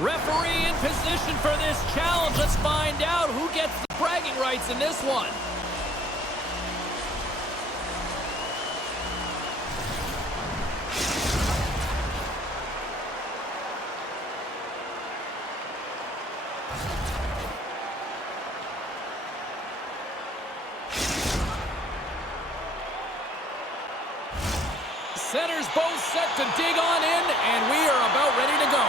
Referee in position for this challenge. Let's find out who gets the bragging rights in this one. Centers both set to dig on in, and we are about ready to go.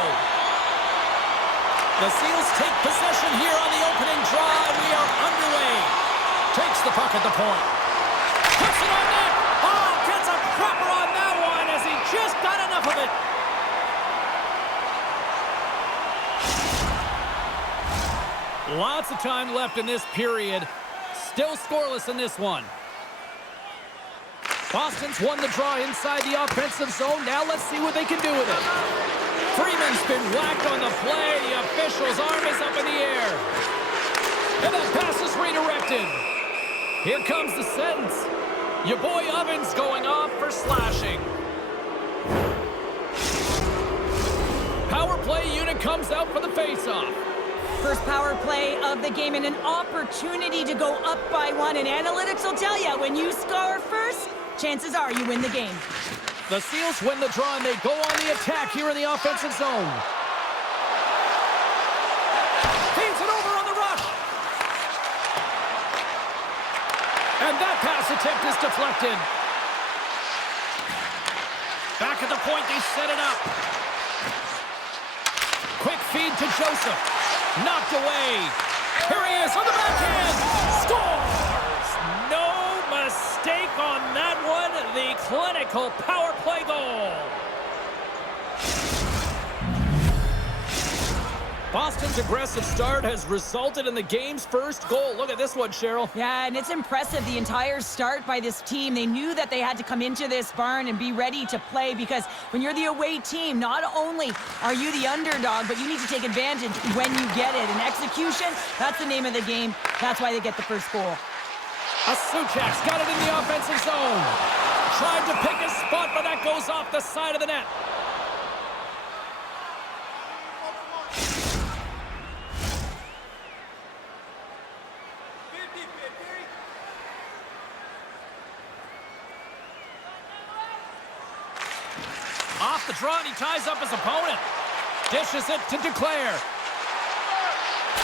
The Seals take possession here on the opening draw, and we are underway. Takes the puck at the point. Puts it on net. Oh, gets a cropper on that one as he just got enough of it. Lots of time left in this period. Still scoreless in this one. Boston's won the draw inside the offensive zone. Now let's see what they can do with it. Freeman's been whacked on the play. The official's arm is up in the air. And that pass is redirected. Here comes the sentence. Your boy Ovens going off for slashing. Power play unit comes out for the faceoff. First power play of the game and an opportunity to go up by one. And analytics will tell you, when you score first, chances are you win the game. The Seals win the draw and they go on the attack here in the offensive zone. Feeds it over on the rush. And that pass attempt is deflected. Back at the point, they set it up. Quick feed to Joseph. Knocked away. Here he is on the backhand. Scores! No mistake on that one. The clinical power play goal. Boston's aggressive start has resulted in the game's first goal. Look at this one, Cheryl. Yeah, and it's impressive, the entire start by this team. They knew that they had to come into this barn and be ready to play, because when you're the away team, not only are you the underdog, but you need to take advantage when you get it. And execution, that's the name of the game. That's why they get the first goal. Suchak's got it in the offensive zone. Tried to pick a spot, but that goes off the side of the net. Off the draw, and he ties up his opponent. Dishes it to Duclair.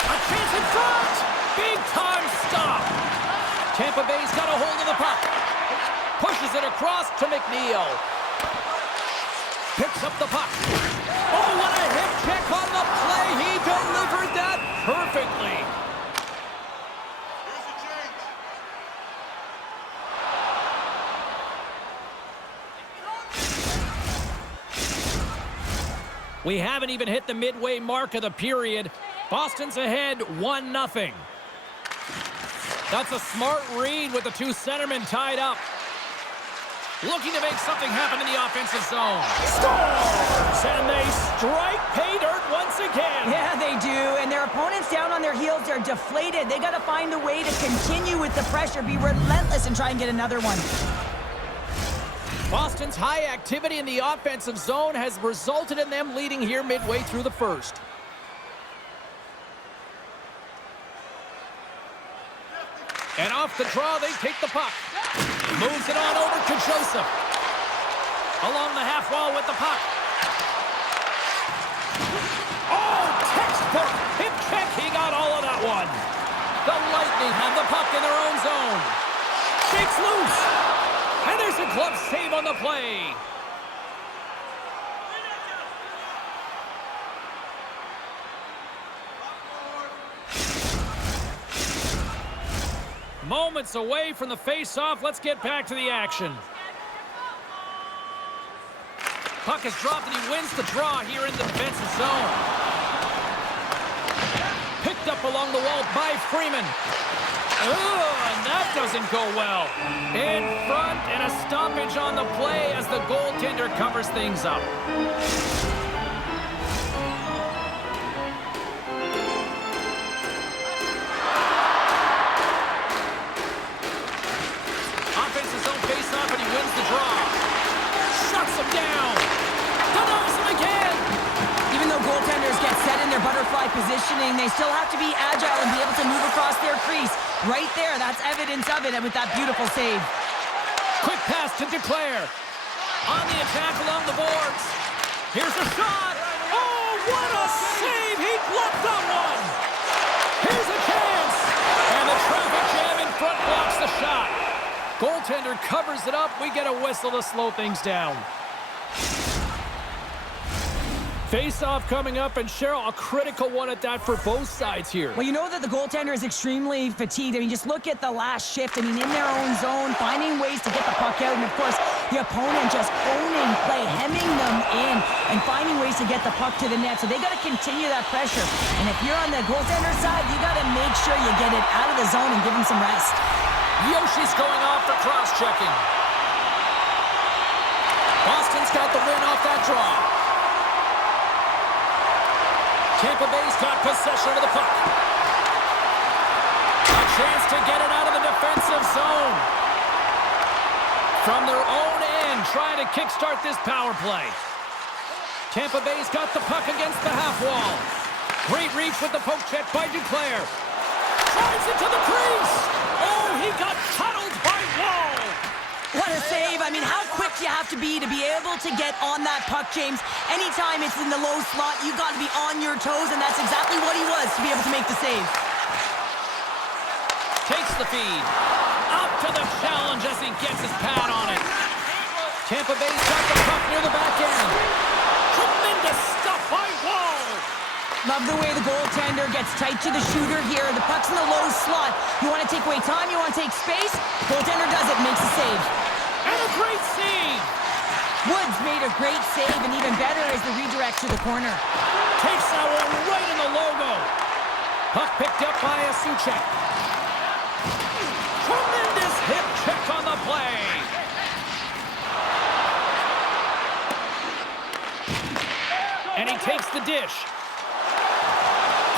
A chance in front! Big time stop! Tampa Bay's got a hold of the puck. Pushes it across to McNeil. Picks up the puck. Oh, what a hip check on the play! He delivered that perfectly. We haven't even hit the midway mark of the period. Boston's ahead 1-0. That's a smart read with the two centermen tied up. Looking to make something happen in the offensive zone. Scores! And they strike pay dirt once again. Yeah, they do. And their opponents down on their heels are deflated. They got to find a way to continue with the pressure, be relentless, and try and get another one. Boston's high activity in the offensive zone has resulted in them leading here midway through the first. And off the draw, they take the puck. Moves it on over to Joseph. Along the half wall with the puck. Oh, textbook hip check. He got all of that one. The Lightning have the puck in their own zone. Shakes loose. And there's a glove save on the play. Moments away from the face-off. Let's get back to the action. Puck is dropped and he wins the draw here in the defensive zone. Picked up along the wall by Freeman. And that doesn't go well. In front, and a stoppage on the play as the goaltender covers things up. Offensive zone face-off, and he wins the draw. Shuts him down. Denies him again. Even though goaltenders get set positioning. They still have to be agile and be able to move across their crease. Right there, that's evidence of it with that beautiful save. Quick pass to Duclair. On the attack along the boards. Here's a shot. Oh, what a save! He blocked that one. Here's a chance. And the traffic jam in front blocks the shot. Goaltender covers it up. We get a whistle to slow things down. Face-off coming up, and Cheryl, a critical one at that for both sides here. Well, you know that the goaltender is extremely fatigued. I mean, just look at the last shift. I mean, in their own zone, finding ways to get the puck out, and of course, the opponent just owning play, hemming them in, and finding ways to get the puck to the net. So they got to continue that pressure. And if you're on the goaltender side, you got to make sure you get it out of the zone and give him some rest. Yoshi's going off for cross-checking. Boston's got the win off that draw. Tampa Bay's got possession of the puck. A chance to get it out of the defensive zone. From their own end, trying to kickstart this power play. Tampa Bay's got the puck against the half wall. Great reach with the poke check by Duclair. Drives it to the crease. Oh, he got tunneled by Wall. What a save. I mean, how quick you have to be able to get on that puck, James. Anytime it's in the low slot, you got to be on your toes, and that's exactly what he was to be able to make the save. Takes the feed. Up to the challenge as he gets his pad on it. Tampa Bay's got the puck near the back end. Tremendous stuff by Wall. Love the way the goaltender gets tight to the shooter here. The puck's in the low slot. You want to take away time, you want to take space. Goaltender does it, makes a save. And a great save. Woods made a great save, and even better is the redirect to the corner. Takes that one right in the logo. Puck picked up by Asuchek. Tremendous hip check on the play. And he takes the dish.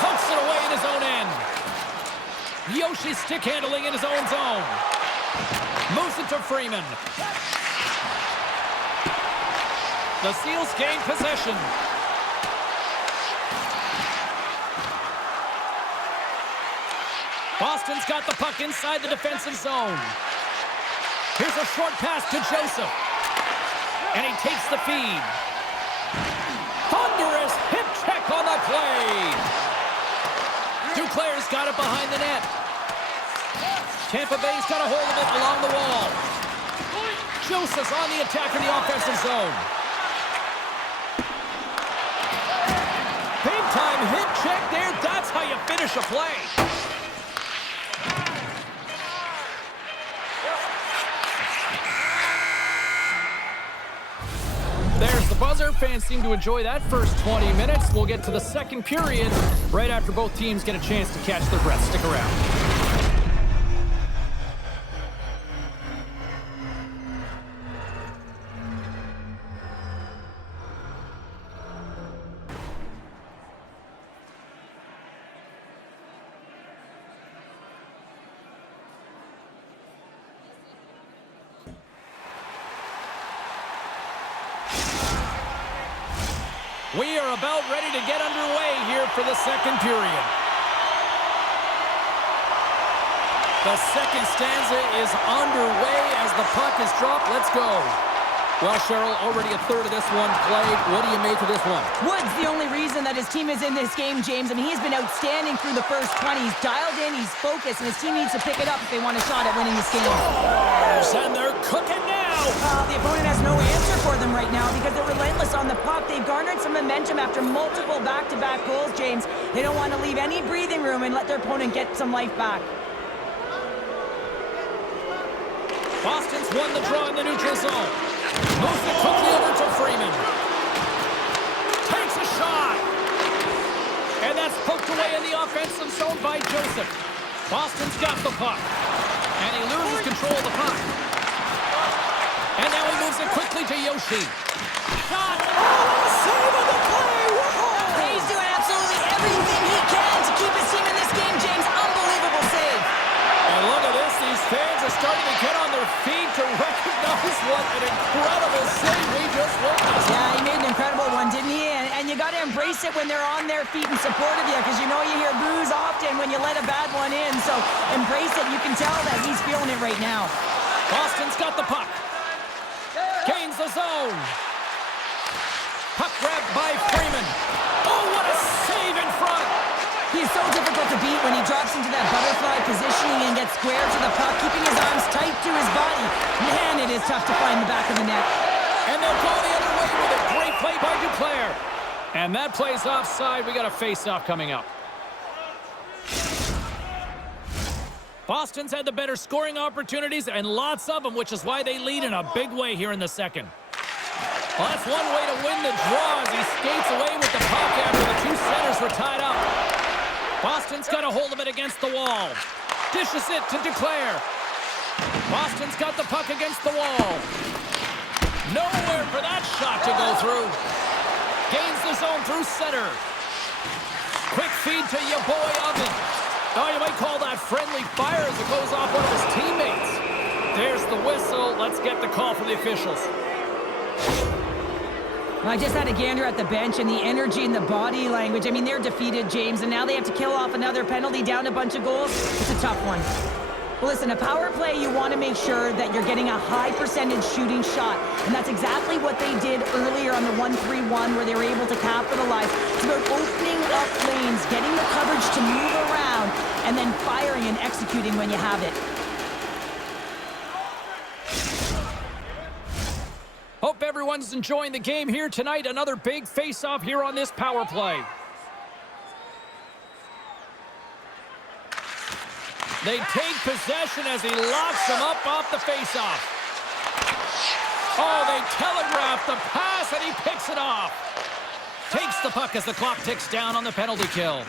Pokes it away in his own end. Yoshi stick handling in his own zone. Moves it to Freeman. The Seals gain possession. Boston's got the puck inside the defensive zone. Here's a short pass to Joseph. And he takes the feed. Thunderous hip check on the play. Duclair's got it behind the net. Tampa Bay's got a hold of it along the wall. Joseph's on the attack in the offensive zone. Big time hip check there. That's how you finish a play. There's the buzzer. Fans seem to enjoy that first 20 minutes. We'll get to the second period right after both teams get a chance to catch their breath. Stick around. We are about ready to get underway here for the second period. The second stanza is underway as the puck is dropped. Let's go. Well, Cheryl, already a third of this one played. What do you make of this one? Woods, the only reason that his team is in this game, James. I mean, he's been outstanding through the first 20. He's dialed in, he's focused, and his team needs to pick it up if they want a shot at winning this game. And they're cooking now. The opponent has no answer for them right now because they're relentless on the puck. They've garnered some momentum after multiple back-to-back goals, James. They don't want to leave any breathing room and let their opponent get some life back. Boston's won the draw in the neutral zone. Moves it quickly over to Freeman. Takes a shot. And that's poked away in the offensive zone by Joseph. Boston's got the puck. And he loses control of the puck. And now he moves it quickly to Yoshi. Shot. Oh, save on the play. Whoa. He's doing absolutely everything he can to keep his team in this game, James. Unbelievable save. And look at this. These fans are starting to get on their feet to recognize what an incredible save we just witnessed. Yeah, he made an incredible one, didn't he? And you got to to embrace it when they're on their feet in support of you, because you know you hear boos often when you let a bad one in. So embrace it. You can tell that he's feeling it right now. Boston's got the puck. Gains the zone. Puck grabbed by Freeman. Oh, what a save in front. He's so difficult to beat when he drops into that butterfly positioning and gets square to the puck, keeping his arms tight to his body. Man, it is tough to find the back of the net. And they'll go the other way with a great play by Duclair. And that play's offside. We got a face-off coming up. Boston's had the better scoring opportunities, and lots of them, which is why they lead in a big way here in the second. Well, that's one way to win the draw as he skates away with the puck after the two centers were tied up. Boston's got a hold of it against the wall. Dishes it to Duclair. Boston's got the puck against the wall. Nowhere for that shot to go through. Gains the zone through center. Quick feed to your boy Oven. Oh, you might call that friendly fire as it goes off one of his teammates. There's the whistle. Let's get the call from the officials. I just had a gander at the bench and the energy and the body language. I mean, they're defeated, James, and now they have to kill off another penalty, down a bunch of goals. It's a tough one. Well, listen, a power play, you want to make sure that you're getting a high percentage shooting shot. And that's exactly what they did earlier on the 1-3-1 where they were able to capitalize. It's about opening up lanes, getting the coverage to move around, and then firing and executing when you have it. Hope everyone's enjoying the game here tonight. Another big face-off here on this power play. They take possession as he locks them up off the face-off. Oh, they telegraph the pass, and he picks it off. Takes the puck as the clock ticks down on the penalty kill.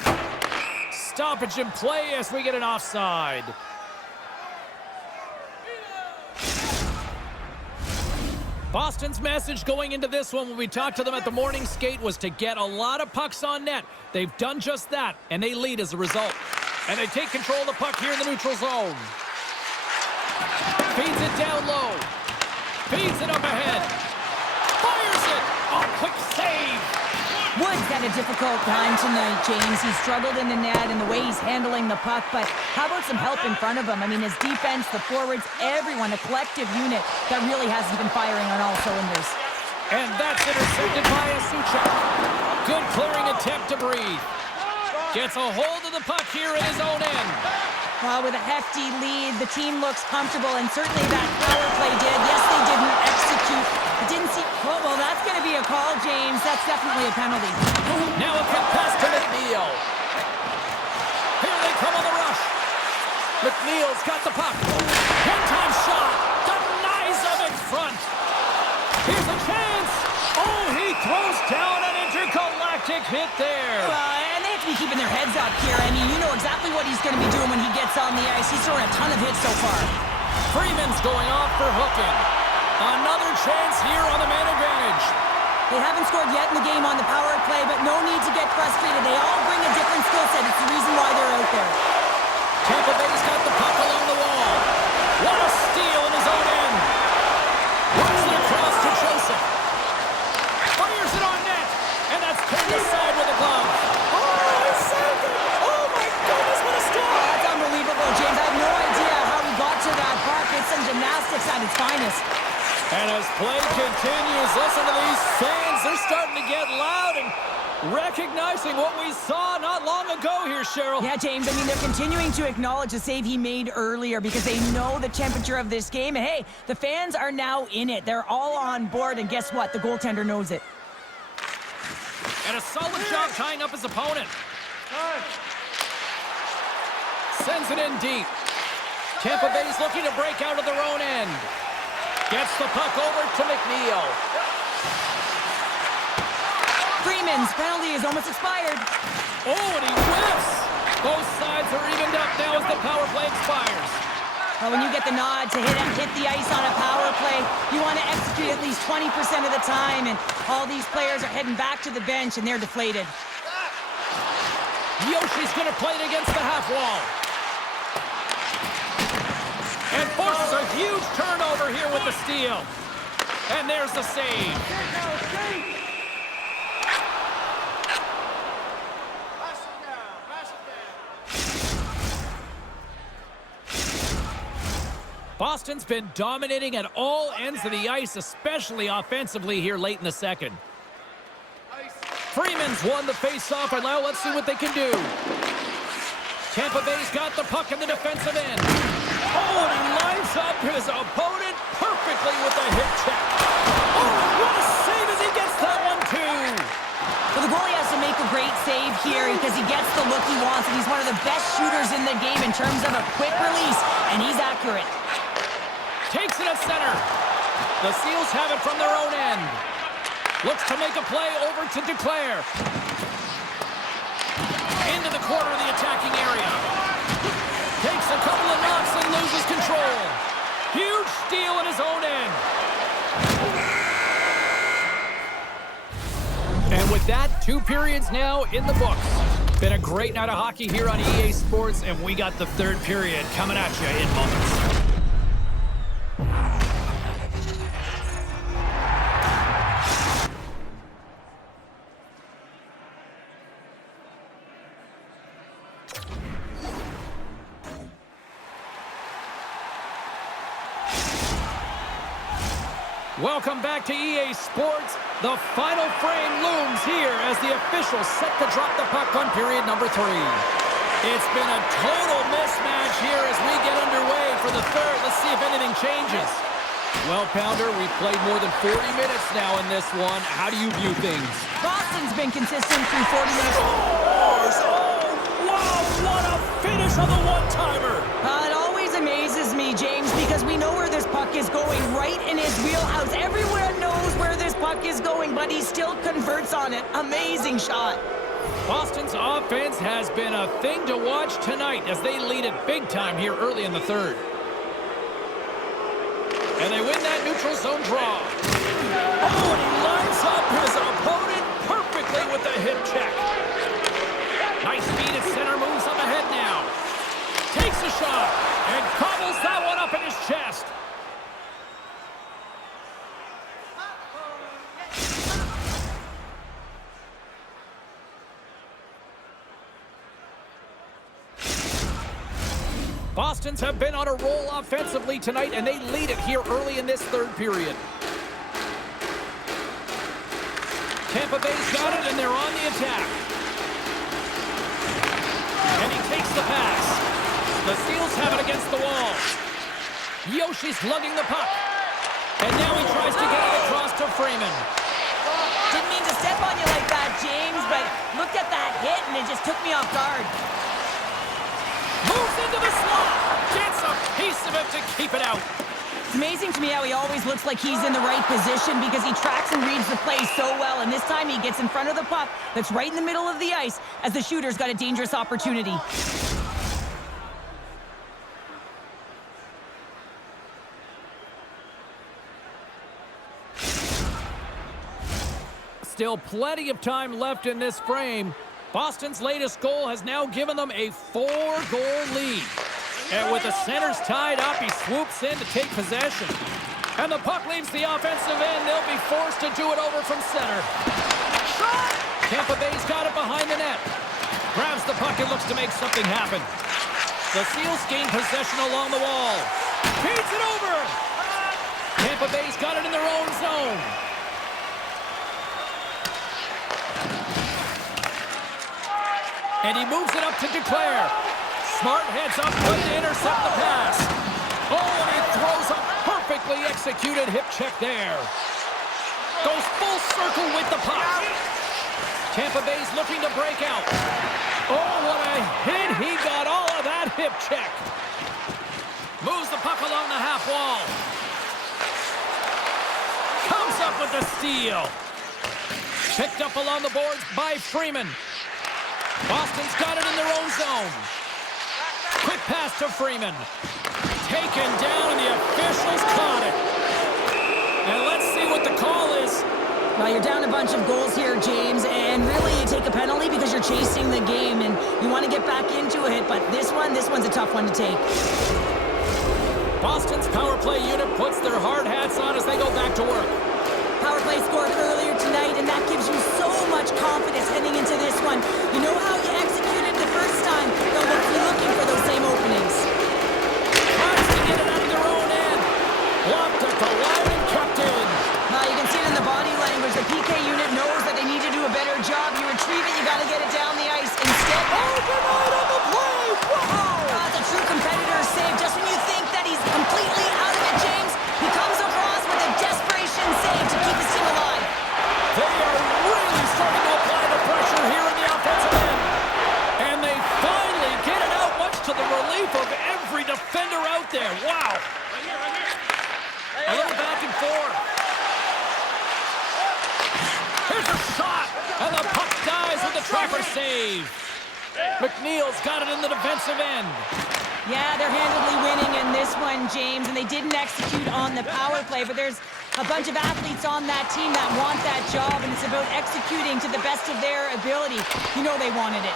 Stoppage in play as we get an offside. Boston's message going into this one when we talked to them at the morning skate was to get a lot of pucks on net. They've done just that, and they lead as a result. And they take control of the puck here in the neutral zone. Feeds it down low. Feeds it up ahead. Fires it. Oh, quick save. Woods had a difficult time tonight, James. He struggled in the net and the way he's handling the puck, but how about some help in front of him? I mean, his defense, the forwards, everyone, a collective unit that really hasn't been firing on all cylinders. And that's intercepted by Asuchak. Good clearing attempt to breathe. Gets a hold of the puck here at his own end. Well, with a hefty lead, the team looks comfortable, and certainly that power play did. Yes, they didn't execute. It didn't see... Well, that's going to be a call, James. That's definitely a penalty. Now a quick pass to McNeil. Here they come on the rush. McNeil's got the puck. One-time shot. Denies them in front. Here's a chance. Oh, he throws down an intergalactic hit there. And they have to be keeping their heads up here. I mean, you know exactly what he's going to be doing when he gets on the ice. He's throwing a ton of hits so far. Freeman's going off for hooking. Another chance here on the man advantage. They haven't scored yet in the game on the power play, but no need to get frustrated. They all bring a different skill set. It's the reason why they're out there. Tampa Bay's got the puck along the wall. What a steal in his own end. Works it across to Joseph. Fires it on net. And that's turned aside with a glove. Oh, he saved it. Oh, my goodness, what a steal. That's unbelievable, James. I have no idea how he got to that puck. It's some gymnastics at its finest. And as play continues, listen to these fans. They're starting to get loud and recognizing what we saw not long ago here, Cheryl. Yeah, James, I mean, they're continuing to acknowledge the save he made earlier because they know the temperature of this game. And hey, the fans are now in it. They're all on board, and guess what? The goaltender knows it. And a solid job tying up his opponent. Sends it in deep. Tampa Bay's looking to break out of their own end. Gets the puck over to McNeil. Freeman's penalty is almost expired. Oh, and he whiffs. Both sides are evened up now as the power play expires. Well, when you get the nod to hit the ice on a power play, you want to execute at least 20% of the time, and all these players are heading back to the bench, and they're deflated. Yoshi's going to play it against the half wall. And forces a huge turnover here with the steal. And there's the save. Boston's been dominating at all ends of the ice, especially offensively here late in the second. Freeman's won the face-off, and now let's see what they can do. Tampa Bay's got the puck in the defensive end. Oh, and he lines up his opponent perfectly with a hip check. Oh, what a save as he gets that one, too. Well, the goalie has to make a great save here because he gets the look he wants, and he's one of the best shooters in the game in terms of a quick release, and he's accurate. Takes it at center. The Seals have it from their own end. Looks to make a play over to Duclair. Into the corner of the attacking area. Takes a couple of knocks and loses control. Huge steal in his own end. And with that, 2 periods now in the books. Been a great night of hockey here on EA Sports, and we got the 3rd period coming at you in moments. Welcome back to EA Sports. The final frame looms here as the officials set to drop the puck on period number 3. It's been a total mismatch here as we get underway for the 3rd. Let's see if anything changes. Well, Pounder, we've played more than 40 minutes now in this one. How do you view things? Boston's been consistent through 40 minutes. Oh, wow, what a finish of the one-timer. It always amazes me, James, because we know where this puck is going, right in his wheelhouse. Everyone knows where this puck is going, but he still converts on it. Amazing shot. Boston's offense has been a thing to watch tonight as they lead it big time here early in the 3rd. And they win that neutral zone draw. Oh, and he lines up his opponent perfectly with the hip check. Nice speed at center, moves up ahead now. Takes a shot and cobbles that one up in his chest. Boston's have been on a roll offensively tonight, and they lead it here early in this 3rd period. Tampa Bay's got it, and they're on the attack. And he takes the pass. The Seals have it against the wall. Yoshi's lugging the puck. And now he tries to get it across to Freeman. Didn't mean to step on you like that, James, but looked at that hit, and it just took me off guard. Moves into the slot. Gets a piece of it to keep it out. It's amazing to me how he always looks like he's in the right position because he tracks and reads the play so well, and this time he gets in front of the puck that's right in the middle of the ice as the shooter's got a dangerous opportunity. Still plenty of time left in this frame. Boston's latest goal has now given them a 4-goal lead. And with the centers tied up, he swoops in to take possession. And the puck leaves the offensive end. They'll be forced to do it over from center. Shot! Tampa Bay's got it behind the net. Grabs the puck and looks to make something happen. The Seals gain possession along the wall. Feeds it over! Tampa Bay's got it in their own zone. And he moves it up to Duclair. Smart heads up play to intercept the pass. Oh, and he throws a perfectly executed hip check there. Goes full circle with the puck. Tampa Bay's looking to break out. Oh, what a hit. He got all of that hip check. Moves the puck along the half wall. Comes up with the steal. Picked up along the boards by Freeman. Boston's got it in their own zone. Quick pass to Freeman. Taken down, and the officials caught it. And let's see what the call is. Well, you're down a bunch of goals here, James, and really you take a penalty because you're chasing the game, and you want to get back into it, but this one's a tough one to take. Boston's power play unit puts their hard hats on as they go back to work. Power play scored earlier tonight, and that gives you so much confidence heading into this one. You know how you executed the first time, they'll be looking for those same openings. Tries to get it out of their own pressure here in the offensive end. And they finally get it out, much to the relief of every defender out there. Wow. A little back and forth. Here's a shot. And the puck dies with the trapper save. McNeil's got it in the defensive end. Yeah, they're handedly winning in this one, James, and they didn't execute on the power play, but there's a bunch of athletes on that team that want that job, and it's about executing to the best of their ability. You know they wanted it.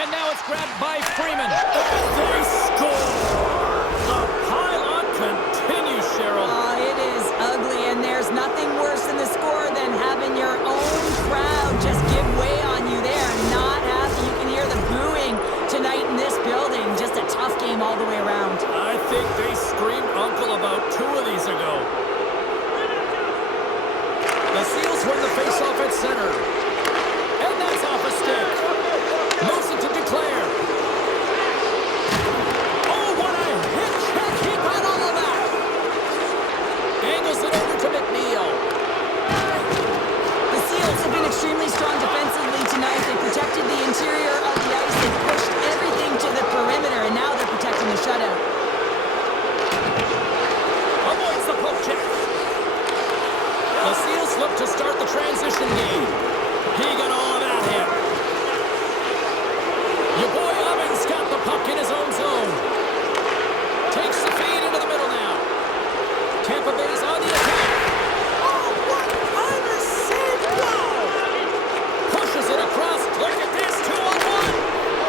And now it's grabbed by Freeman. They score! The pile-on continues, Cheryl. Oh, it is ugly, and there's nothing worse than the score than having your own crowd just give way on you there. Not happy. You can hear the booing tonight in this building. Just a tough game all the way around. I think they screamed uncle about 2 of these ago. The Seals win the faceoff at center. And that's off a stick. Moves it to Duclair. Oh, what a hit check. He got all of that. Angles it over to McNeil. The Seals have been extremely strong defensively tonight. They protected the interior of the ice. They pushed everything to the perimeter, and now they're protecting the shutout. Avoids the poke check. The Seals look to start the transition game. He got all of that hit. Your boy Ovens got the puck in his own zone. Takes the feed into the middle now. Tampa Bay's on the attack. Oh, what a save! Wow! Pushes it across. Look at this, 2-on-1.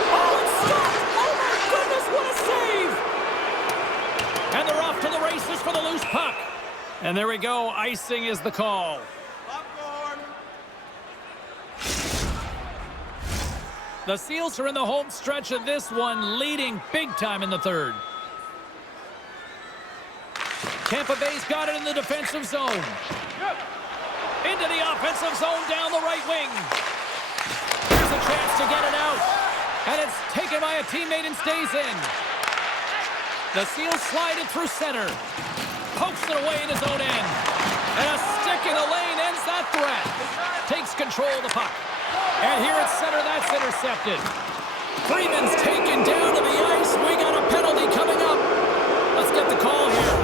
Oh, it's stopped! Oh, my goodness, what a save! And they're off to the races for the loose puck. And there we go. Icing is the call. The Seals are in the home stretch of this one, leading big time in the third. Tampa Bay's got it in the defensive zone. Into the offensive zone down the right wing. Here's a chance to get it out. And it's taken by a teammate and stays in. The Seals slide it through center. Pokes it away in his own end. And a stick in the lane ends that threat. Takes control of the puck. And here at center, that's intercepted. Freeman's taken down to the ice. We got a penalty coming up. Let's get the call here.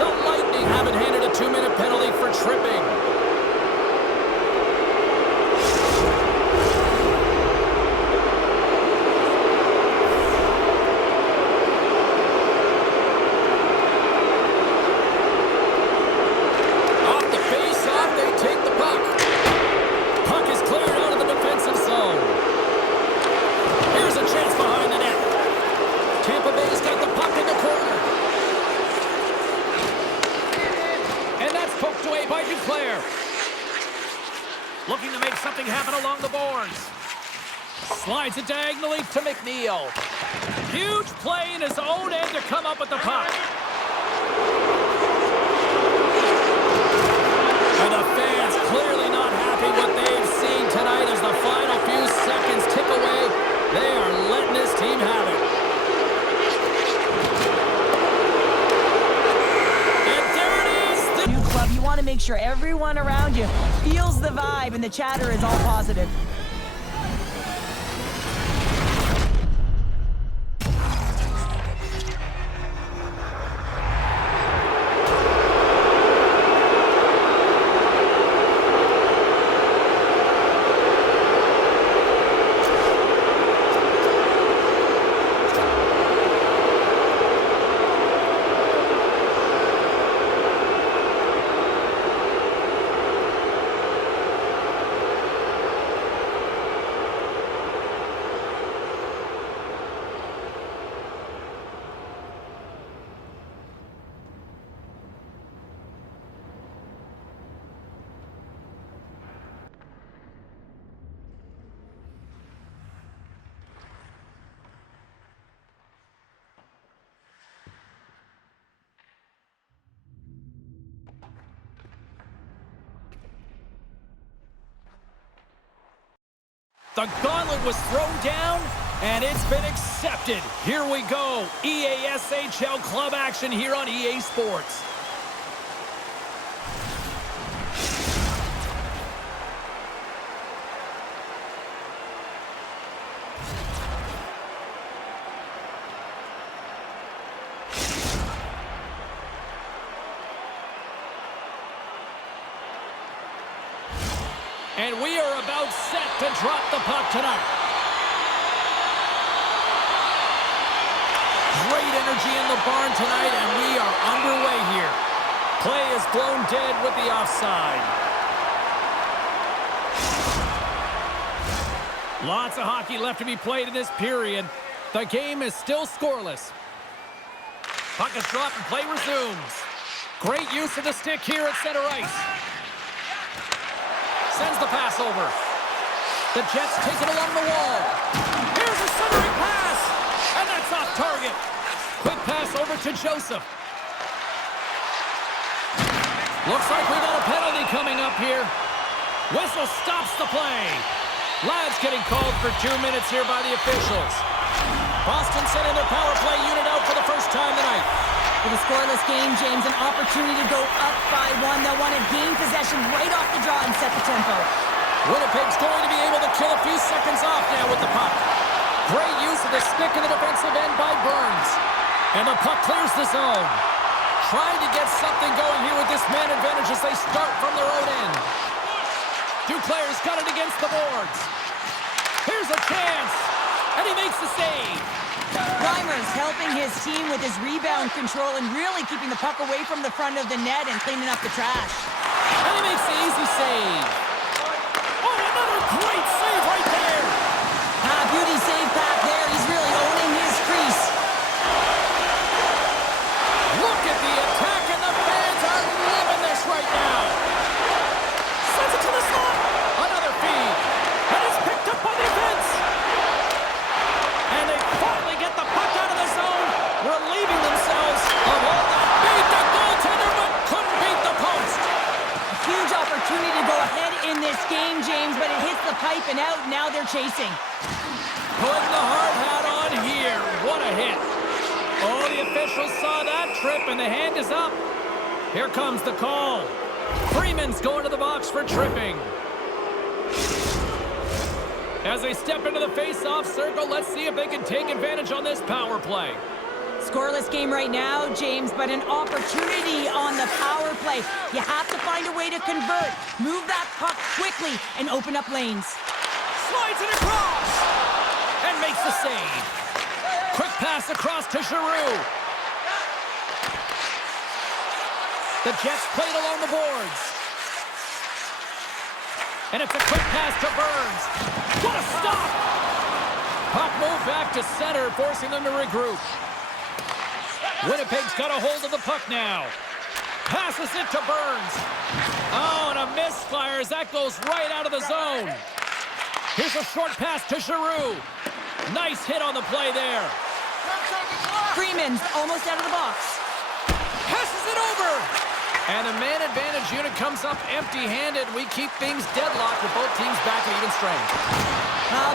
The Lightning have been handed a 2-minute penalty for tripping. Off the face-off, they take the puck. Puck is cleared out of the defensive zone. Here's a chance behind the net. Tampa Bay's got the puck in the corner. And that's poked away by Duclair. Looking to make something happen along the boards. Slides it diagonally to McNeil. Huge play in his own end to come up with the puck. And the fans clearly not happy what they've seen tonight as the final few seconds tick away. They are letting this team have it. And there it is. New club, you want to make sure everyone around you feels the vibe, and the chatter is all positive. The gauntlet was thrown down, and it's been accepted. Here we go. EASHL club action here on EA Sports. And we are about set to drop the puck tonight. Great energy in the barn tonight, and we are underway here. Play is blown dead with the offside. Lots of hockey left to be played in this period. The game is still scoreless. Puck is dropped and play resumes. Great use of the stick here at center ice. Sends the pass over. The Jets take it along the wall. Here's a centering pass. And that's off target. Quick pass over to Joseph. Looks like we got a penalty coming up here. Whistle stops the play. Lads getting called for 2 minutes here by the officials. Boston sending their power play unit out for the first time tonight. With a scoreless game, James, an opportunity to go up by one. They'll want to gain possession right off the draw and set the tempo. Winnipeg's going to be able to kill a few seconds off now with the puck. Great use of the stick in the defensive end by Burns. And the puck clears the zone. Trying to get something going here with this man advantage as they start from their own end. Duclair's got it against the boards. Here's a chance. And he makes the save. Reimer's helping his team with his rebound control and really keeping the puck away from the front of the net and cleaning up the trash. And he makes the easy save. Oh, another great save right there. Beauty save back there. He's really owning his crease. Look at the attack, and the fans are loving this right now. Sends it to the slot. Another feed. And it's picked up by the defense. And they finally get the puck out of the zone, relieving themselves of all that. Beat the goaltender, but couldn't beat the post. A huge opportunity to go ahead in this game, James, but it hits the pipe and out. Now they're chasing. Putting the hard hat on here. What a hit. Oh, the officials saw that trip, and the hand is up. Here comes the call. Freeman's going to the box for tripping. As they step into the face-off circle, let's see if they can take advantage on this power play. Scoreless game right now, James, but an opportunity on the power play. You have to find a way to convert. Move that puck quickly and open up lanes. Slides it across and makes the save. Quick pass across to Giroux. The Jets played along the boards. And it's a quick pass to Burns. What a stop! Puck moved back to center, forcing them to regroup. Winnipeg's got a hold of the puck now. Passes it to Burns. Oh, and a misfire as that goes right out of the zone. Here's a short pass to Giroux. Nice hit on the play there. Freeman's almost out of the box. Passes it over. And the man advantage unit comes up empty-handed. We keep things deadlocked with both teams back at even strength.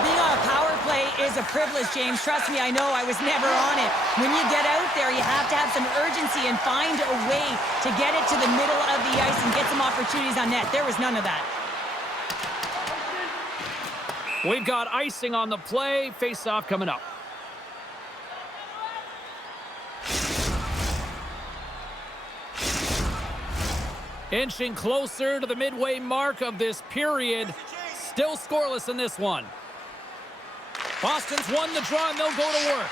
Being on a power play is a privilege, James. Trust me, I know. I was never on it. When you get out there, you have to have some urgency and find a way to get it to the middle of the ice and get some opportunities on net. There was none of that. We've got icing on the play. Face-off coming up. Inching closer to the midway mark of this period. Still scoreless in this one. Boston's won the draw, and they'll go to work.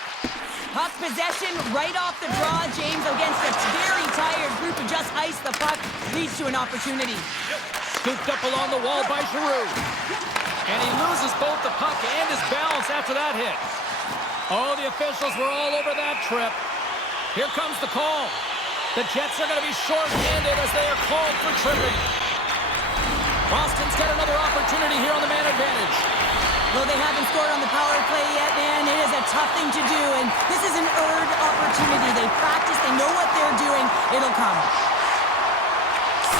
Puck possession right off the draw, James, against a very tired group who just iced the puck. Leads to an opportunity. Scooped up along the wall by Giroux. And he loses both the puck and his balance after that hit. Oh, the officials were all over that trip. Here comes the call. The Jets are going to be short-handed as they are called for tripping. Boston's got another opportunity here on the man advantage. Well, they haven't scored on the power play yet, man. It is a tough thing to do, and this is an earned opportunity. They practice, they know what they're doing. It'll come.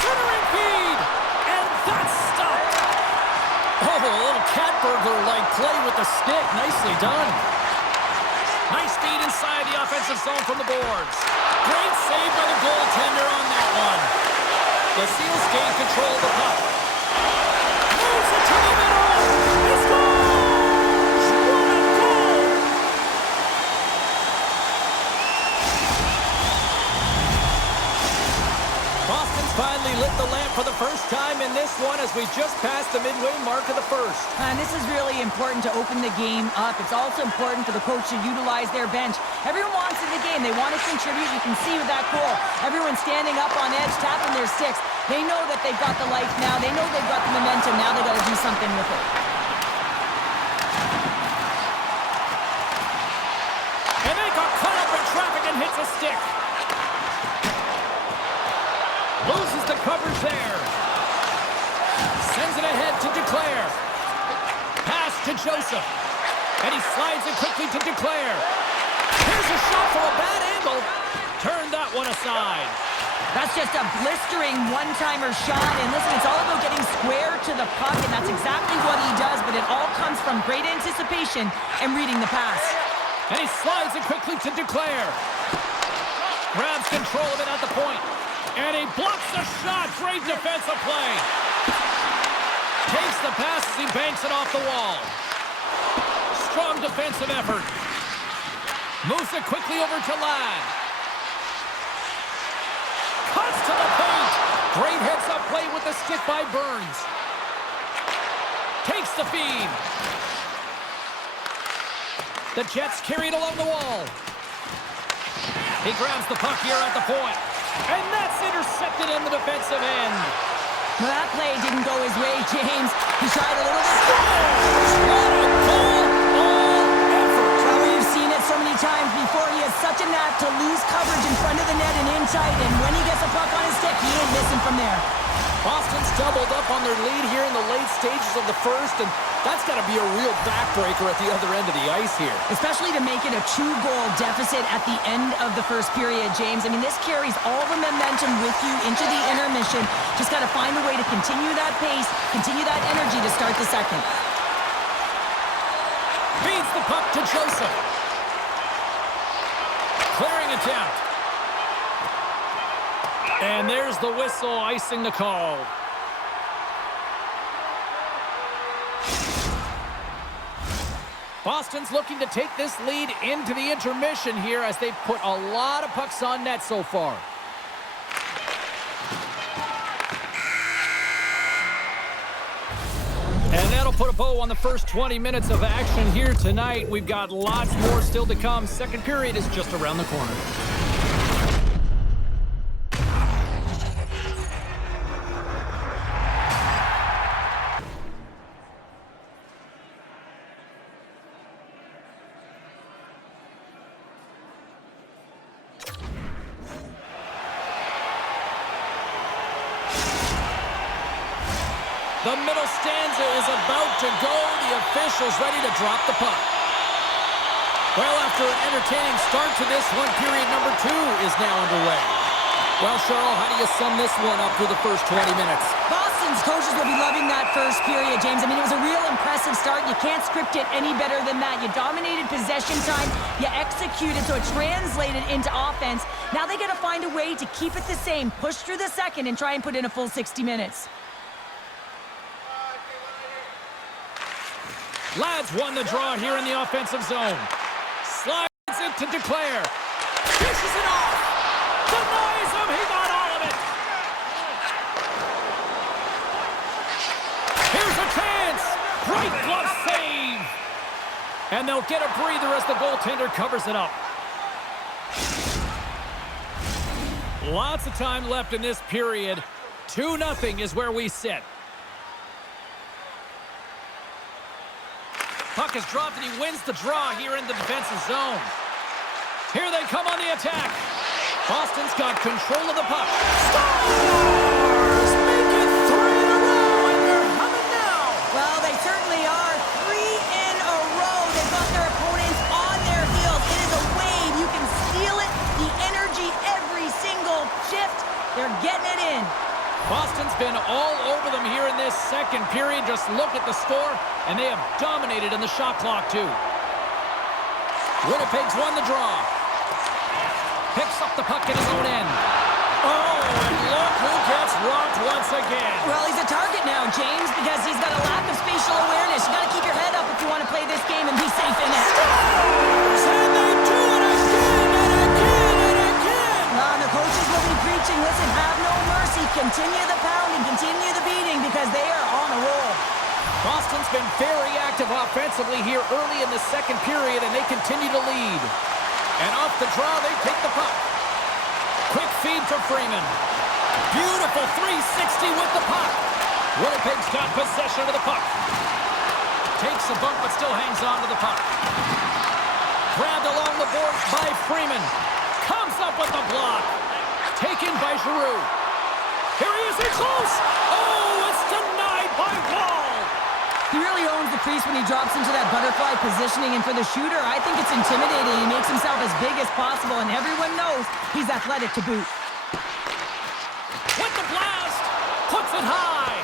Centering feed, and that's stopped. Oh, a little cat burglar-like play with the stick. Nicely done. Nice feed inside the offensive zone from the boards. Great save by the goaltender on that one. The Seals gain control of the puck. Moves it to the middle. He scores! What a one as we just passed the midway mark of the first. And this is really important to open the game up. It's also important for the coach to utilize their bench. Everyone wants in the game. They want to contribute. You can see with that goal. Everyone standing up on edge, tapping their sticks. They know that they've got the life now. They know they've got the momentum. Now they got to do something with it. And they got caught up in traffic and hits a stick. Loses the coverage there. Sends it ahead to Duclair. Pass to Joseph. And he slides it quickly to Duclair. Here's a shot from a bad angle. Turn that one aside. That's just a blistering one-timer shot. And listen, it's all about getting square to the puck, and that's exactly what he does, but it all comes from great anticipation and reading the pass. And he slides it quickly to Duclair. Grabs control of it at the point. And he blocks the shot. Great defensive play. Takes the pass as he banks it off the wall. Strong defensive effort. Moves it quickly over to Ladd. Cuts to the paint. Great heads-up play with the stick by Burns. Takes the feed. The Jets carry it along the wall. He grabs the puck here at the point. And that's intercepted in the defensive end. Well, that play didn't go his way, James. He tried a little bit. What a goal! All effort. Well, we've seen it so many times before. He has such a knack to lose coverage in front of the net and in tight. And when he gets a puck on his stick, he ain't missing from there. Boston's doubled up on their lead here in the late stages of the first, and that's got to be a real backbreaker at the other end of the ice here. Especially to make it a 2-goal deficit at the end of the first period, James. I mean, this carries all the momentum with you into the intermission. Just got to find a way to continue that pace, continue that energy to start the second. Feeds the puck to Joseph. Clearing attempt. And there's the whistle, icing the call. Boston's looking to take this lead into the intermission here as they've put a lot of pucks on net so far. And that'll put a bow on the first 20 minutes of action here tonight. We've got lots more still to come. Second period is just around the corner. The middle stanza is about to go. The officials ready to drop the puck. Well, after an entertaining start to this one, period number 2 is now underway. Well, Cheryl, how do you sum this one up through the first 20 minutes? Boston's coaches will be loving that first period, James. I mean, it was a real impressive start. You can't script it any better than that. You dominated possession time. You executed, so it translated into offense. Now they got to find a way to keep it the same, push through the second, and try and put in a full 60 minutes. Ladd's won the draw here in the offensive zone. Slides it to Duclair. Dishes it off. Denies him. He got all of it. Here's a chance. Great glove save. And they'll get a breather as the goaltender covers it up. Lots of time left in this period. 2-0 is where we sit. Puck is dropped and he wins the draw here in the defensive zone. Here they come on the attack. Boston's got control of the puck. Stars make it 3 in a row, and they're humming now. Well, they certainly are. 3 in a row. They've got their opponents on their heels. It is a wave. You can feel it. The energy every single shift. They're getting it in. Boston's been all over them here in this second period. Just look at the score, and they have dominated in the shot clock, too. Winnipeg's won the draw. Picks up the puck in his own end. Oh, and look who gets rocked once again. Well, he's a target now, James, because he's got a lack of spatial awareness. You got to keep your head up if you want to play this game and be safe in it. And they do it again and again and again. Well, the coaches will be preaching, listen, have no mercy. Continue the pounding, continue the beating, because effective offensively here early in the second period, and they continue to lead. And off the draw, they take the puck. Quick feed to Freeman. Beautiful 360 with the puck. Winnipeg's got possession of the puck. Takes a bump, but still hangs on to the puck. Grabbed along the boards by Freeman. Comes up with the block. Taken by Giroux. Here he is, in close. Oh, it's denied by Wall. He really owns the crease when he drops into that butterfly positioning, and for the shooter, I think it's intimidating. He makes himself as big as possible, and everyone knows he's athletic to boot. With the blast, puts it high.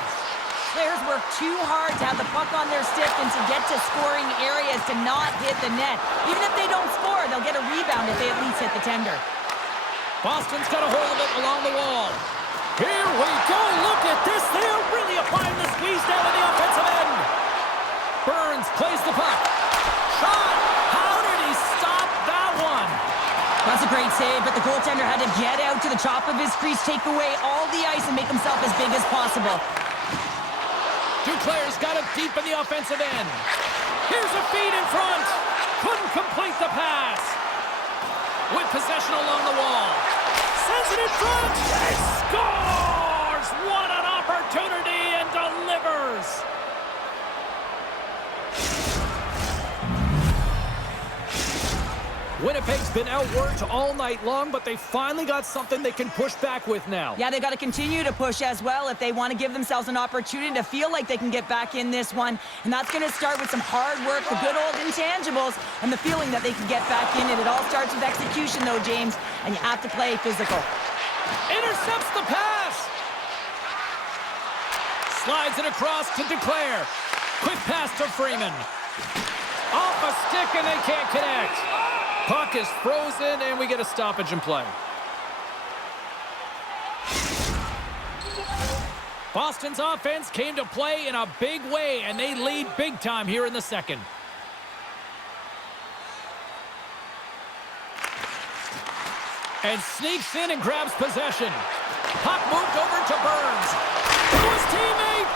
Players work too hard to have the puck on their stick and to get to scoring areas to not hit the net. Even if they don't score, they'll get a rebound if they at least hit the tender. Boston's got a hold of it along the wall. Here we go. Look at this. They're really applying the squeeze down on the offensive end. Burns plays the puck. Shot. How did he stop that one? That's a great save, but the goaltender had to get out to the top of his crease, take away all the ice, and make himself as big as possible. Duclair's got it deep in the offensive end. Here's a feed in front. Couldn't complete the pass. With possession along the wall. Sends it in front. And scores! What an opportunity, and delivers. Winnipeg's been outworked all night long, but they finally got something they can push back with now. Yeah, they got to continue to push as well if they want to give themselves an opportunity to feel like they can get back in this one. And that's going to start with some hard work, the good old intangibles, and the feeling that they can get back in it. It all starts with execution, though, James, and you have to play physical. Intercepts the pass. Slides it across to Duclair. Quick pass to Freeman. Off a stick, and they can't connect. Puck is frozen, and we get a stoppage in play. Boston's offense came to play in a big way, and they lead big time here in the second. And sneaks in and grabs possession. Puck moved over to Burns. To his teammate.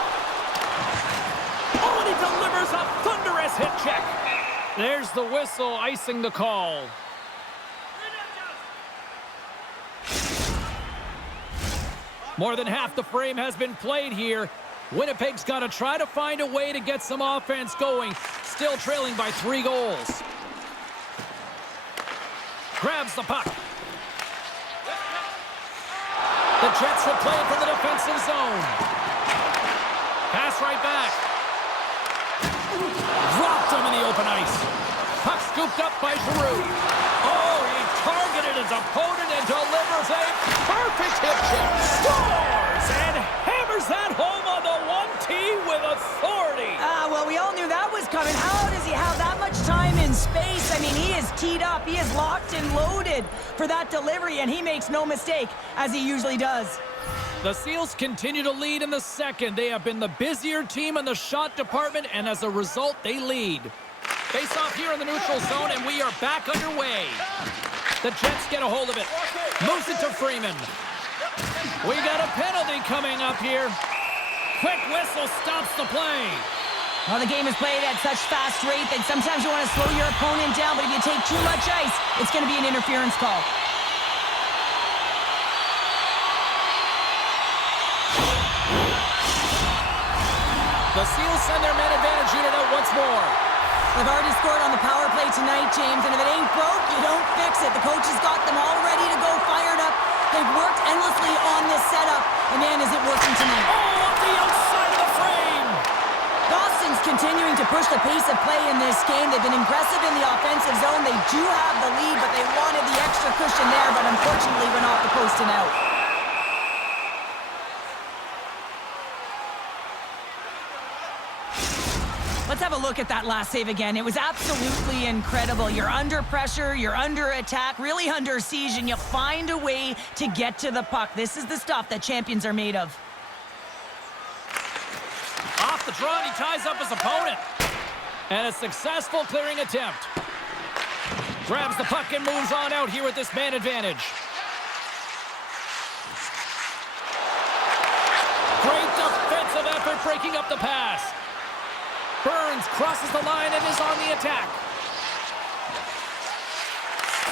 Oh, and he delivers a thunderous hit check. There's the whistle, icing the call. More than half the frame has been played here. Winnipeg's got to try to find a way to get some offense going. Still trailing by 3 goals. Grabs the puck. The Jets will play it from the defensive zone. Pass right back. Dropped him in the open ice. Puck scooped up by Giroux. Oh, he targeted his opponent and delivers a perfect hit check. Scores and hammers that home on the 1T with authority. Well, we all knew that was coming. How does he have that much time and space? I mean, he is teed up. He is locked and loaded for that delivery, and he makes no mistake, as he usually does. The Seals continue to lead in the second. They have been the busier team in the shot department, and as a result, they lead. Face off here in the neutral zone, and we are back underway. The Jets get a hold of it. Moves it to Freeman. We got a penalty coming up here. Quick whistle stops the play. Well, the game is played at such fast rate that sometimes you want to slow your opponent down, but if you take too much ice, it's going to be an interference call. The Seals send their man advantage unit out once more. They've already scored on the power play tonight, James, and if it ain't broke, you don't fix it. The coach has got them all ready to go, fired up. They've worked endlessly on this setup, and man, is it working tonight. Oh, off the outside of the frame! Boston's continuing to push the pace of play in this game. They've been aggressive in the offensive zone. They do have the lead, but they wanted the extra cushion there, but unfortunately went off the post and out. Let's have a look at that last save again. It was absolutely incredible. You're under pressure, you're under attack, really under siege, and you find a way to get to the puck. This is the stuff that champions are made of. Off the draw, and he ties up his opponent. And a successful clearing attempt. Grabs the puck and moves on out here with this man advantage. Great defensive effort breaking up the pass. Burns crosses the line and is on the attack.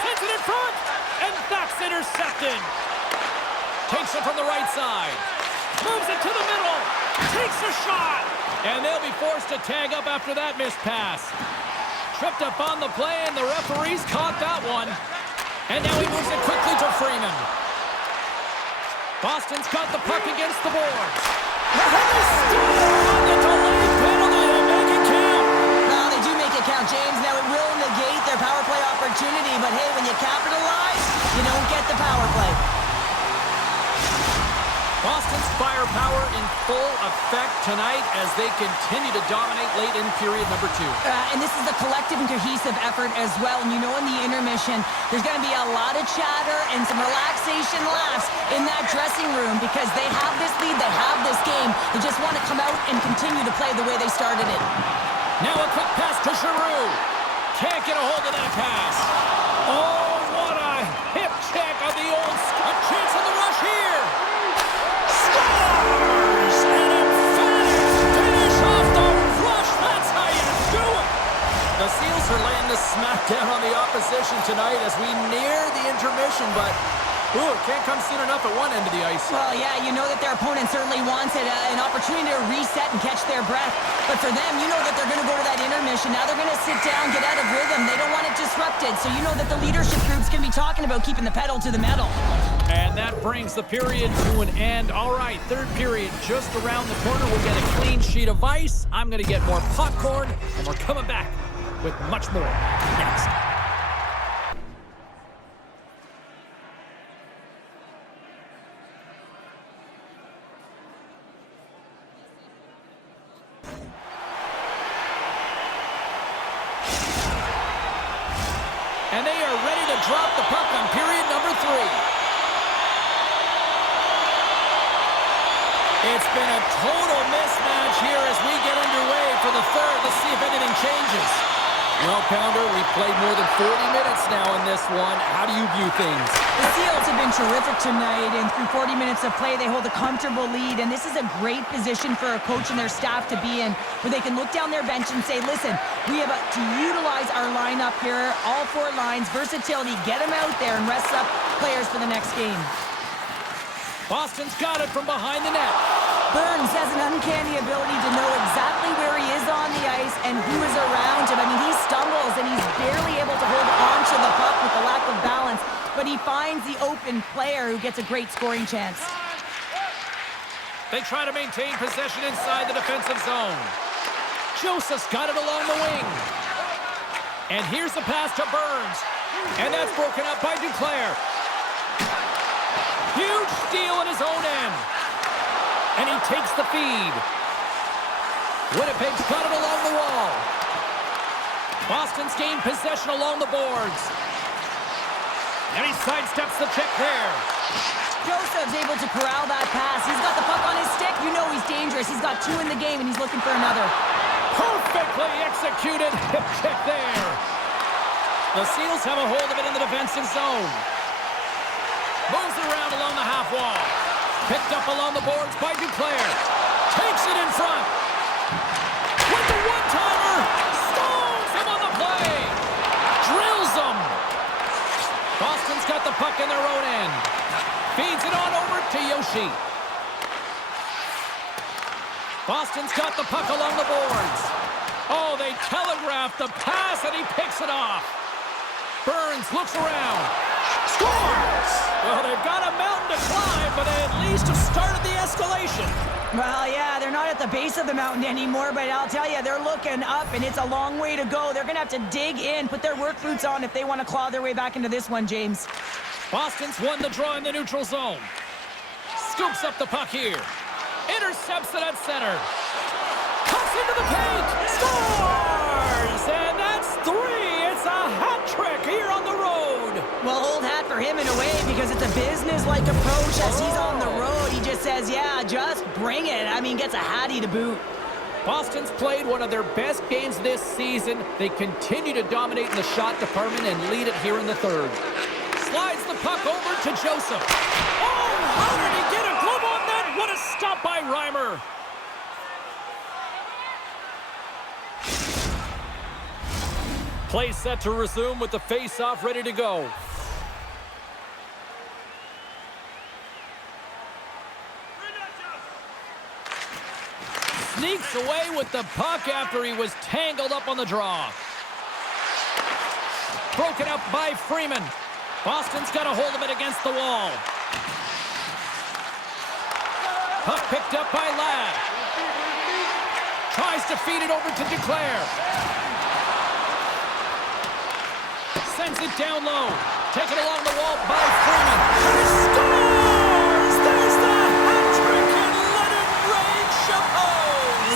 Sends it in front, and that's intercepted. Takes it from the right side. Moves it to the middle. Takes a shot. And they'll be forced to tag up after that missed pass. Tripped up on the play, and the referees caught that one. And now he moves it quickly to Freeman. Boston's got the puck against the boards. They steal on the delayed penalty. They make it count. Well, they do make it count, James. Now, it will negate their power play opportunity, but hey, when you capitalize, you don't get the power play. Boston's firepower in full effect tonight as they continue to dominate late in period number 2. And this is a collective and cohesive effort as well. And you know in the intermission, there's going to be a lot of chatter and some relaxation laughs in that dressing room because they have this lead, they have this game. They just want to come out and continue to play the way they started it. Now a quick pass to Giroux. Can't get a hold of that pass. Oh, what a hip check of the old... A chance on the rush here. Scores! An emphatic finish off the rush. That's how you do it. The Seals are laying the smackdown on the opposition tonight as we near the intermission, but... Ooh, it can't come soon enough at one end of the ice. Well, yeah, you know that their opponent certainly wants it, an opportunity to reset and catch their breath. But for them, you know that they're going to go to that intermission. Now they're going to sit down, get out of rhythm. They don't want it disrupted. So you know that the leadership group's going to be talking about keeping the pedal to the metal. And that brings the period to an end. All right, third period just around the corner. We'll get a clean sheet of ice. I'm going to get more popcorn, and we're coming back with much more next. And they are ready to drop the puck on period number 3. It's been a total mismatch here as we get underway for the third. Let's see if anything changes. Well, Pounder, we've played more than 40 minutes now in this one. How do you view things? The Seals have been terrific tonight, and through 40 minutes of play, they hold a comfortable lead, and this is a great position for a coach and their staff to be in, where they can look down their bench and say, listen, we have to utilize our lineup here, all 4 lines, versatility, get them out there and rest up players for the next game. Boston's got it from behind the net. Burns has an uncanny ability to know exactly where he is on the ice and who is around him. I mean, he stumbles and he's barely able to hold on to the puck with the lack of balance, but he finds the open player who gets a great scoring chance. They try to maintain possession inside the defensive zone. Joseph's got it along the wing. And here's the pass to Burns. And that's broken up by Duclair. Huge steal in his own end. And he takes the feed. Winnipeg's got it along the wall. Boston's gained possession along the boards. And he sidesteps the check there. Joseph's able to corral that pass. He's got the puck on his stick. You know he's dangerous. He's got 2 in the game, and he's looking for another. Perfectly executed hip check there. The Seals have a hold of it in the defensive zone. Moves it around along the half wall. Picked up along the boards by Duclair. Takes it in front. With the one-timer. Stones him on the play. Drills him. Boston's got the puck in their own end. Feeds it on over to Yoshi. Boston's got the puck along the boards. Oh, they telegraphed the pass, and he picks it off. Burns looks around. Scores! Well, they've got a mountain to climb, but they at least have started the escalation. Well, yeah, they're not at the base of the mountain anymore, but I'll tell you, they're looking up, and it's a long way to go. They're going to have to dig in, put their work boots on if they want to claw their way back into this one, James. Boston's won the draw in the neutral zone. Scoops up the puck here. Intercepts it at center. Cuts into the paint. Scores! And that's 3. It's a hat trick here on the road. Well, old hat for him in a way because it's a business-like approach as he's on the road. He just says, yeah, just bring it. I mean, gets a hattie to boot. Boston's played one of their best games this season. They continue to dominate in the shot department and lead it here in the third. Slides the puck over to Joseph. Oh, how did he get a glove on that? What a stop by Reimer. Play set to resume with the face-off ready to go. Sneaks away with the puck after he was tangled up on the draw. Broken up by Freeman. Boston's got a hold of it against the wall. Puck picked up by Ladd. Tries to feed it over to Duclair. Sends it down low. Taken along the wall by Freeman. Scores! There's the hat trick and Leonard Rain Chapeau!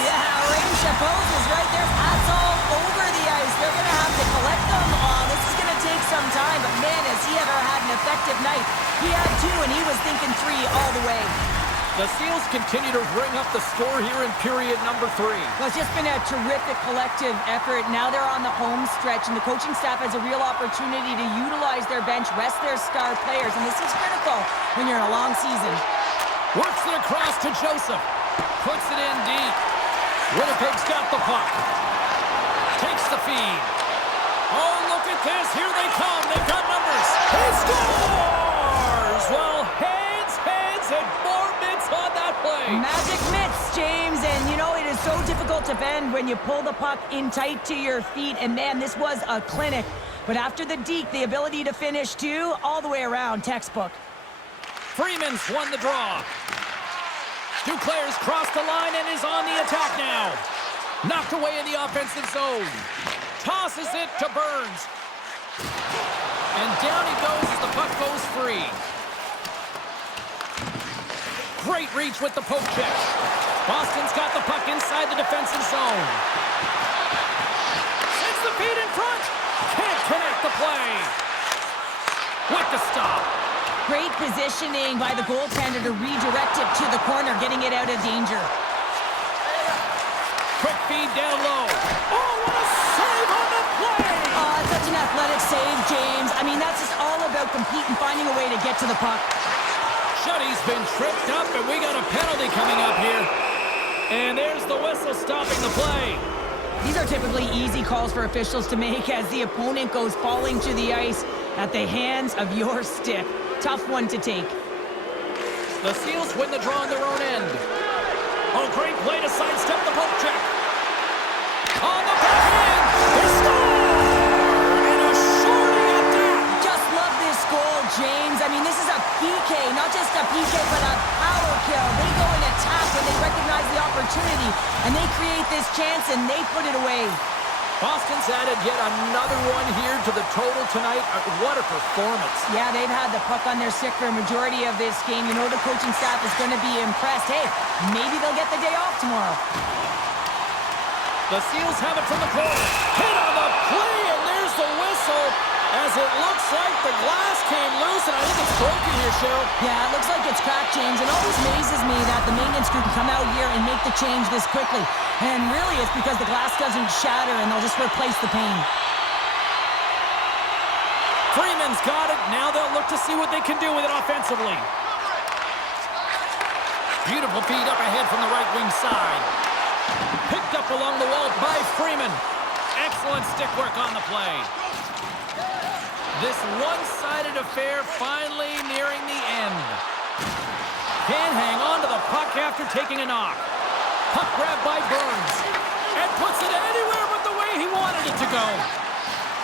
Yeah, Rain Chapeau is right there. Hats all over the ice. They're going to have to collect them all. This is going to take some time, but man, has he ever had an effective night. He had 2, and he was thinking 3 all the way. The Seals continue to ring up the score here in period number 3. Well, it's just been a terrific collective effort. Now they're on the home stretch, and the coaching staff has a real opportunity to utilize their bench, rest their star players, and this is critical when you're in a long season. Works it across to Joseph. Puts it in deep. Winnipeg's got the puck. Takes the feed. Oh, look at this. Here they come. They've got numbers. He scores! Well, heads, and more mitts on that play. Magic mitts, James, and you know, it is so difficult to bend when you pull the puck in tight to your feet, and man, this was a clinic. But after the deke, the ability to finish too, all the way around, textbook. Freeman's won the draw. Duclair's crossed the line and is on the attack now. Knocked away in the offensive zone. Tosses it to Burns. And down he goes as the puck goes free. Great reach with the poke check. Boston's got the puck inside the defensive zone. Sends the feed in front. Can't connect the play. With the stop. Great positioning by the goaltender to redirect it to the corner, getting it out of danger. Quick feed down low. Oh, what a save on the play! Oh, such an athletic save, James. I mean, that's just all about competing, finding a way to get to the puck. Shuddy's been tripped up, and we got a penalty coming up here. And there's the whistle stopping the play. These are typically easy calls for officials to make as the opponent goes falling to the ice at the hands of your stick. Tough one to take. The Seals win the draw on their own end. Oh, great play to sidestep the poke check. On the backhand, they score! And a shorty at that. Just love this goal, James. I mean, this is a PK, not just a PK, but a power kill. They go and attack when they recognize the opportunity, and they create this chance, and they put it away. Boston's added yet another one here to the total tonight. What a performance. Yeah, they've had the puck on their stick for a majority of this game. You know the coaching staff is going to be impressed. Hey, maybe they'll get the day off tomorrow. The Seals have it from the corner. Hit on the play, and there's the whistle as it looks like the glass came loose, and I think it's broken here, Cheryl. Yeah, it looks like it's cracked, James. It always amazes me that the maintenance crew can come out here and make the change this quickly. And really, it's because the glass doesn't shatter, and they'll just replace the pane. Freeman's got it. Now they'll look to see what they can do with it offensively. Beautiful feed up ahead from the right wing side. Picked up along the wall by Freeman. Excellent stick work on the play. This one-sided affair finally nearing the end. Can't hang on to the puck after taking a knock. Puck grabbed by Burns. And puts it anywhere but the way he wanted it to go.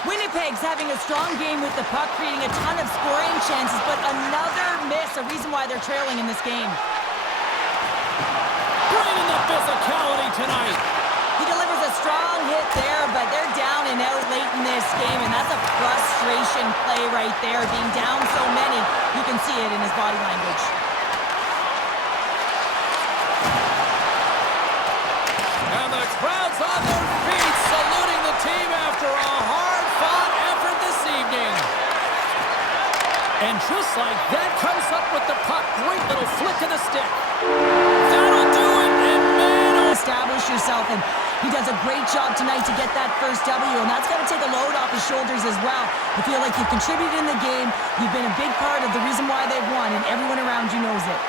Winnipeg's having a strong game with the puck, creating a ton of scoring chances, but another miss, a reason why they're trailing in this game. Bringing the physicality tonight. He delivers a strong hit there, but they're down and out late in this game, and that's a frustration play right there. Being down so many, you can see it in his body language. And the crowd's on their feet, saluting the team after a hard-fought effort this evening. And just like that, comes up with the puck. Great little flick of the stick. That'll do it, and man, establish yourself, and he does a great job tonight to get that first W, and that's got to take a load off his shoulders as well. You feel like you've contributed in the game, you've been a big part of the reason why they've won, and everyone around you knows it.